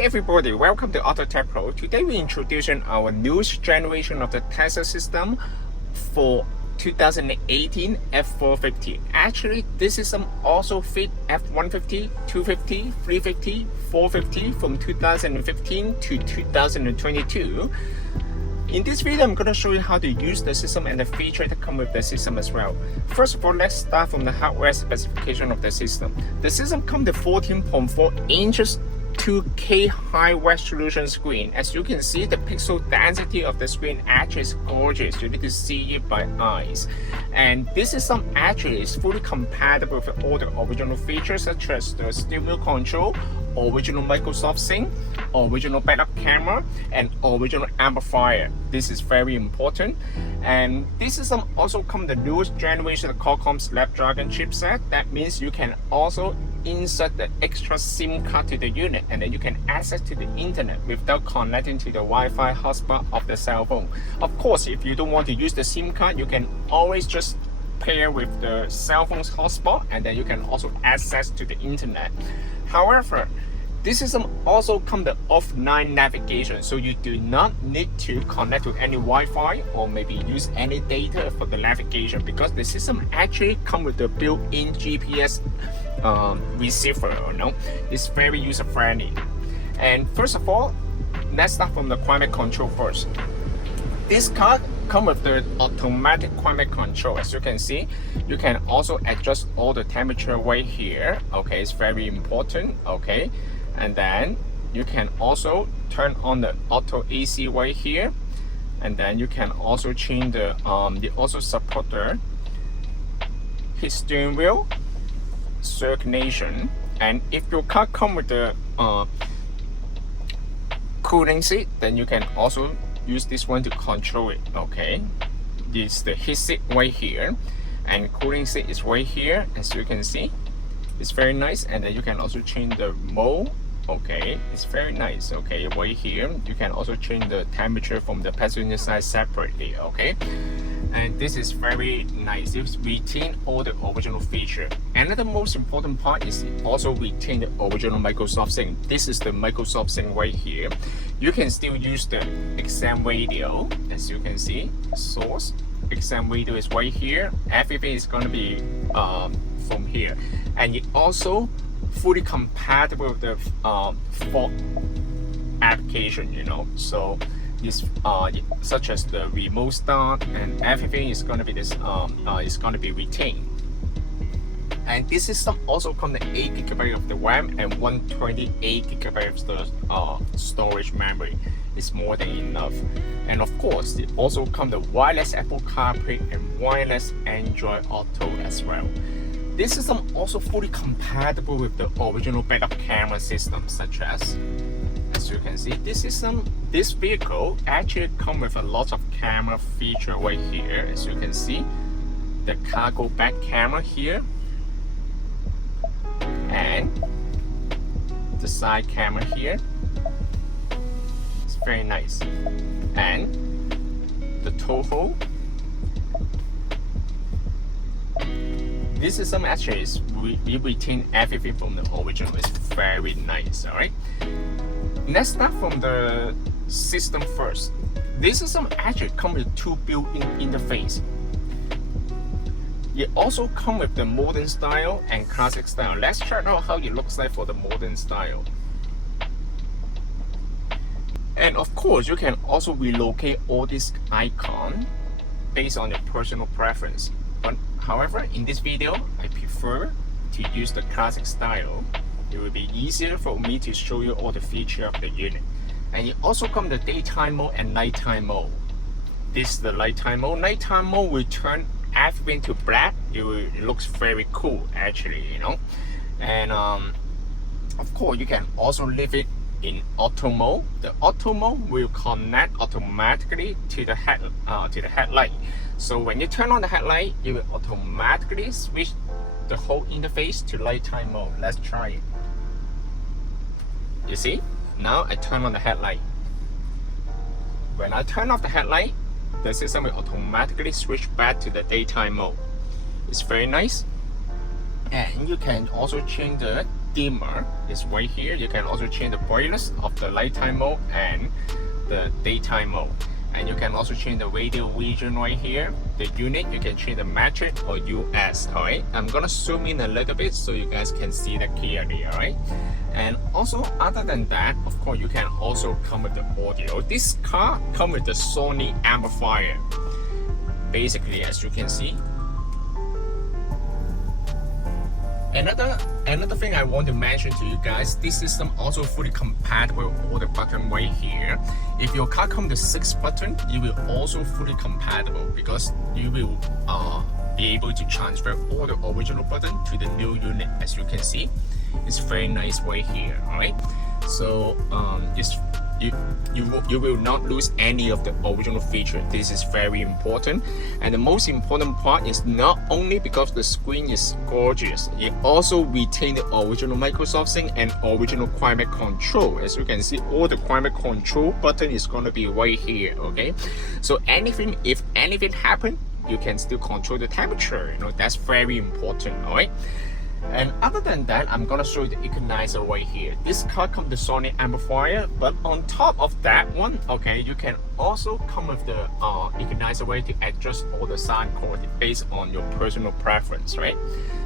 everybody, welcome to AutoTecPro. Today we're introducing our newest generation of the Tesla system for 2018 F450. Actually, this system also fit F150, 250, 350, 450 from 2015 to 2022. In this video, I'm going to show you how to use the system and the features that come with the system as well. First of all, let's start from the hardware specification of the system. The system comes with 14.4 inches 2K high resolution screen. As you can see, the pixel density of the screen actually is gorgeous. You need to see it by eyes. And this system actually is fully compatible with all the original features such as the steering wheel control, original Microsoft Sync, original backup camera, and original amplifier. This is very important. And this system also comes with the newest generation of Qualcomm Snapdragon chipset. That means you can also insert the extra SIM card to the unit, and then you can access to the internet without connecting to the Wi-Fi hotspot of the cell phone. Of course, if you don't want to use the SIM card, you can always just pair with the cell phone's hotspot, and then you can also access to the internet. However, this system also comes with offline navigation, so you do not need to connect to any Wi-Fi or maybe use any data for the navigation, because the system actually comes with the built-in GPS receiver. It's very user-friendly. And first of all, let's start from the climate control first. This car comes with the automatic climate control. As you can see, you can also adjust all the temperature right here. Okay, it's very important. Okay. And then you can also turn on the auto AC right here, and then you can also change the they also support the heat steering wheel, circulation, and if your car comes with the cooling seat, then you can also use this one to control it. Okay, this is the heat seat right here, and cooling seat is right here. As you can see, it's very nice. And then you can also change the mode. Okay, it's very nice. Okay, right here you can also change the temperature from the passenger side separately. Okay, and this is very nice. It retains all the original feature. Another most important part is it also retain the original Microsoft Sync. This is the Microsoft Sync right here. You can still use the XM radio. As you can see, source XM radio is right here. Everything is going to be from here, and it also fully compatible with the Ford application, so this such as the remote start and everything is going to be this is going to be retained. And this system also comes with 8 GB of the RAM and 128 GB of the storage memory. It's more than enough. And of course, it also comes with wireless Apple CarPlay and wireless Android Auto as well. This system also fully compatible with the original backup camera system, such as you can see, this vehicle actually comes with a lot of camera feature right here. As you can see, the cargo back camera here, and the side camera here. It's very nice. And the tow hole. This system actually is we retain everything from the original. It's very nice. Alright, let's start from the system first. This system actually comes with 2 built-in interfaces. It also comes with the modern style and classic style. Let's check out how it looks like for the modern style. And of course, you can also relocate all these icons based on your personal preference. But however, in this video, I prefer to use the classic style. It will be easier for me to show you all the features of the unit. And it also comes with the daytime mode and nighttime mode. This is the nighttime mode. Nighttime mode will turn everything to black. It looks very cool, actually, And of course, you can also leave it in auto mode. The auto mode will connect automatically to the headlight. So when you turn on the headlight, it will automatically switch the whole interface to nighttime mode. Let's try it. You see? Now I turn on the headlight. When I turn off the headlight, the system will automatically switch back to the daytime mode. It's very nice. And you can also change the dimmer is right here. You can also change the brightness of the nighttime mode and the daytime mode. And you can also change the radio region right here. The unit, you can change the metric or US, alright? I'm gonna zoom in a little bit so you guys can see that clearly, alright? And also, other than that, of course, you can also come with the audio. This car comes with the Sony amplifier. Basically, as you can see. Another thing I want to mention to you guys, this system also fully compatible with all the button right here. If your car comes with 6 buttons, you will also fully compatible because you will be able to transfer all the original button to the new unit. As you can see, it's very nice right here. All right, so you will not lose any of the original feature. This is very important, and the most important part is not only because the screen is gorgeous, it also retain the original Microsoft Sync and original climate control. As you can see, all the climate control button is going to be right here. Okay, so if anything happen, you can still control the temperature. You know, that's very important. All right. And other than that, I'm gonna show you the equalizer right here. This car comes with the Sony amplifier, but on top of that one, okay, you can also come with the equalizer way to adjust all the sound quality based on your personal preference, right?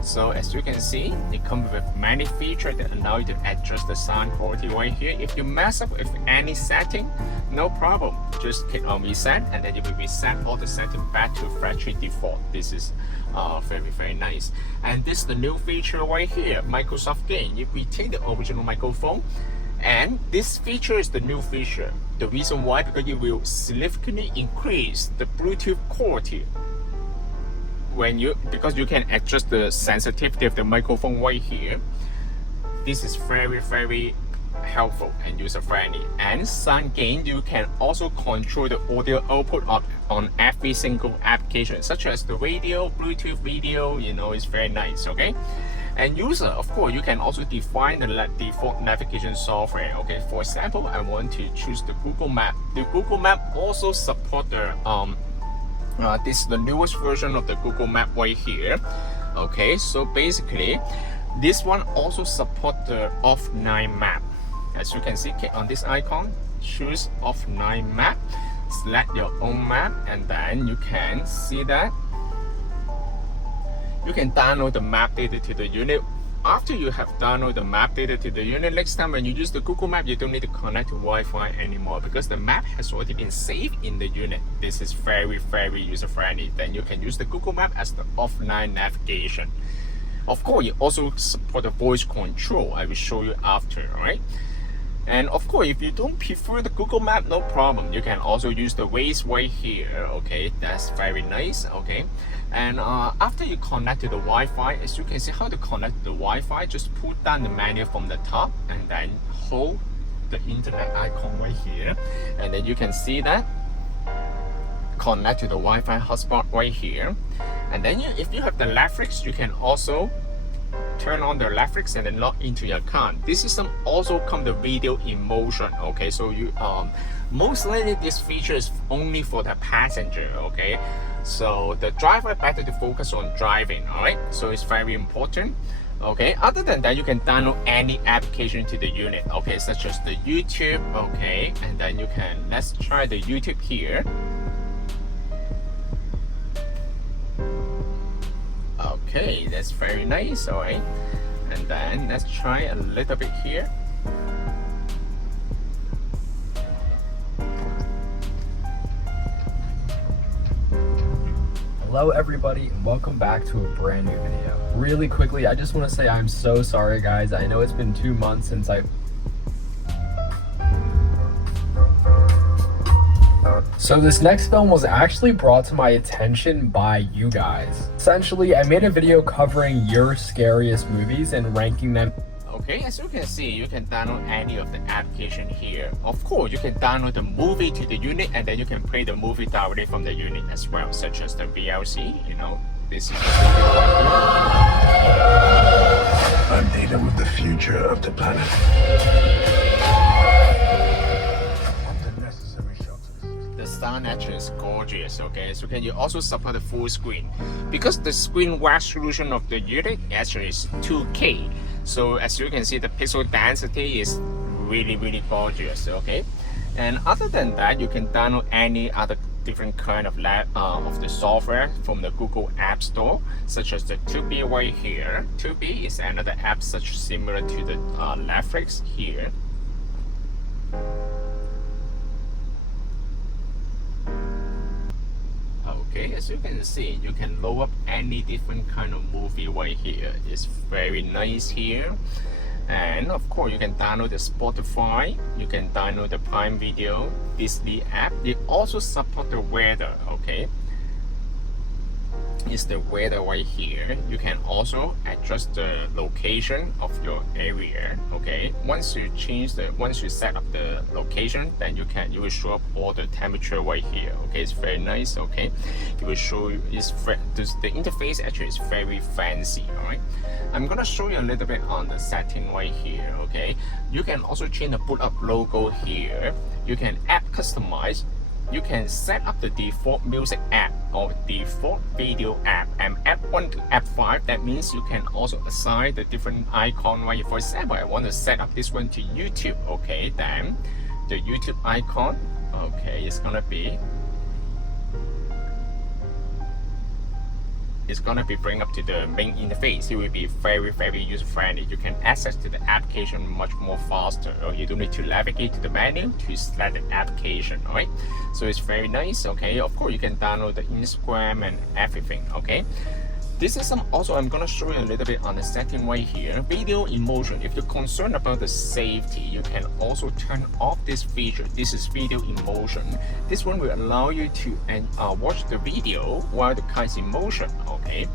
So as you can see, it comes with many features that allow you to adjust the sound quality right here. If you mess up with any setting, no problem. Just click on reset, and then you will reset all the settings back to factory default. This is very nice. And this is the new feature right here, Microsoft Gain. You retain the original microphone, and this feature is the new feature. The reason why, because you will significantly increase the Bluetooth quality because you can adjust the sensitivity of the microphone right here. This is very helpful and user friendly. And sound gain, you can also control the audio output on every single application, such as the radio, Bluetooth video. You know, it's very nice. Okay, and user, of course, you can also define the default navigation software. Okay, for example, I want to choose the Google Map. The Google Map also support the this is the newest version of the Google Map right here. Okay, so basically this one also support the offline map. As you can see, click on this icon, choose offline map, select your own map, and then you can see that you can download the map data to the unit. After you have downloaded the map data to the unit, next time when you use the Google Map, you don't need to connect to Wi-Fi anymore because the map has already been saved in the unit. This is very user friendly. Then you can use the Google Map as the offline navigation. Of course, you also support the voice control. I will show you after, alright? And of course, if you don't prefer the Google Map, no problem. You can also use the Waze right here. Okay, that's very nice. Okay, and after you connect to the Wi-Fi, as you can see how to connect to the Wi-Fi, just pull down the menu from the top and then hold the internet icon right here, and then you can see that connect to the Wi-Fi hotspot right here. And then if you have the Netflix, you can also turn on the Netflix and then log into your account. This system also comes the video in motion. Okay, so you most likely this feature is only for the passenger. Okay, so the driver better to focus on driving. All right, so it's very important. Okay, other than that, you can download any application to the unit. Okay, such as the YouTube. Okay, and then you can, let's try the YouTube here. Okay, that's very nice. All right, and then let's try a little bit here. Hello everybody and welcome back to a brand new video. Really quickly, I just want to say I'm so sorry guys. I know it's been 2 months since So this next film was actually brought to my attention by you guys. Essentially, I made a video covering your scariest movies and ranking them. Okay, as you can see, you can download any of the application here. Of course, you can download the movie to the unit and then you can play the movie directly from the unit as well, such as the VLC, you know, this is I'm dealing with the future of the planet. The sound actually is gorgeous. Okay, so you also support the full screen because the screen resolution of the unit actually is 2K. So as you can see, the pixel density is really gorgeous. Okay, and other than that, you can download any other different kind of the software from the Google App Store, such as the 2B right here. 2B is another app such similar to the Netflix here. Okay, as you can see, you can load up any different kind of movie right here. It's very nice here. And of course, you can download the Spotify, you can download the Prime Video, Disney app. They also support the weather, okay? It's the weather right here. You can also adjust the location of your area, okay? Once you set up the location, then you will show up all the temperature right here, okay? It's very nice, okay? It will show you, the interface actually is very fancy, all right? I'm gonna show you a little bit on the setting right here, okay? You can also change the boot up logo here. You can app customize. You can set up the default music app or default video app, and app 1 to app 5. That means you can also assign the different icon. Right? For example, I want to set up this one to YouTube. Okay, then the YouTube icon, okay, it's gonna be bring up to the main interface. It will be very user friendly. You can access to the application much more faster, or you don't need to navigate to the menu to select the application, alright? So it's very nice, okay? Of course, you can download the Instagram and everything, okay? This is I'm gonna show you a little bit on the setting right here. Video in motion. If you're concerned about the safety, you can also turn off this feature. This is video in motion. This one will allow you to watch the video while the car is in motion, okay?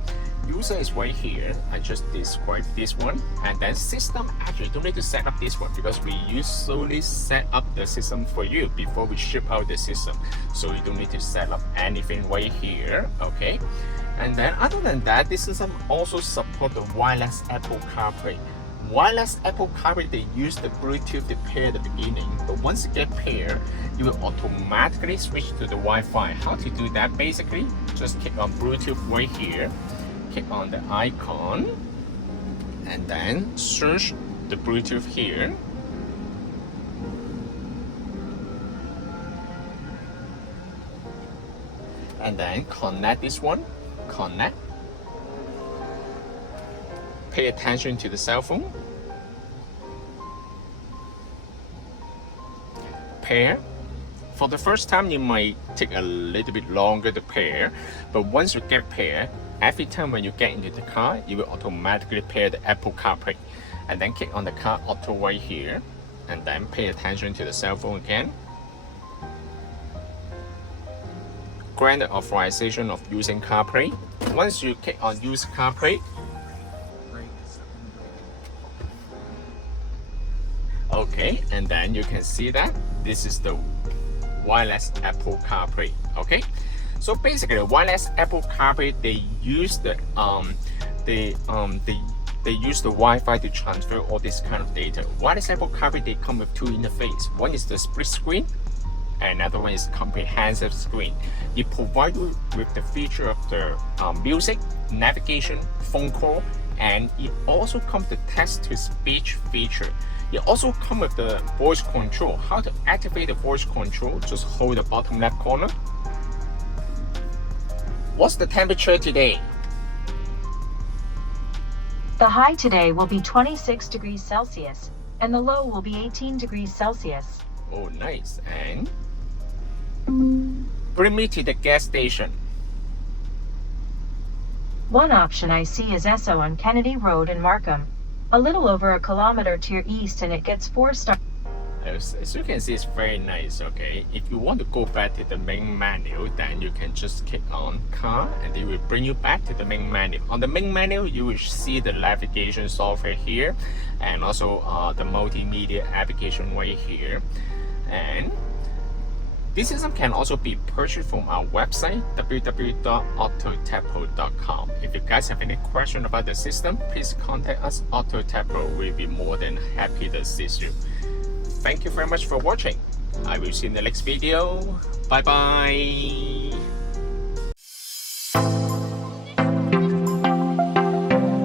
User is right here. I just described this one. And then system, actually don't need to set up this one because we usually set up the system for you before we ship out the system. So you don't need to set up anything right here, okay? And then other than that, this system also support the wireless Apple CarPlay. Wireless Apple CarPlay, they use the Bluetooth to pair at the beginning, but once you get paired, you will automatically switch to the Wi-Fi. How to do that? Basically, just click on Bluetooth right here, click on the icon, and then search the Bluetooth here. And then connect this one. Connect. Pay attention to the cell phone. Pair. For the first time, you might take a little bit longer to pair, but once you get paired, every time when you get into the car, you will automatically pair the Apple CarPlay. And then click on the Car Auto right here, and then pay attention to the cell phone again. Grant the authorization of using CarPlay. Once you click on Use CarPlay, okay, and then you can see that this is the wireless Apple CarPlay. Okay, so basically, wireless Apple CarPlay, they use the Wi-Fi to transfer all this kind of data. Wireless Apple CarPlay, they come with two interfaces. One is the split screen. Another one is comprehensive screen. It provides you with the feature of the music, navigation, phone call, and it also comes with the text-to-speech feature. It also comes with the voice control. How to activate the voice control? Just hold the bottom left corner. What's the temperature today? The high today will be 26 degrees Celsius, and the low will be 18 degrees Celsius. Oh, nice. And bring me to the gas station. One option I see is Esso on Kennedy Road in Markham. A little over a kilometer to your east, and it gets 4 stars. As you can see, it's very nice, okay? If you want to go back to the main menu, then you can just click on Car, and it will bring you back to the main menu. On the main menu, you will see the navigation software here, and also the multimedia application right here. And this system can also be purchased from our website, www.AutoTecPro.com. If you guys have any question about the system, please contact us. AutoTecPro will be more than happy to assist you. Thank you very much for watching. I will see you in the next video. Bye bye.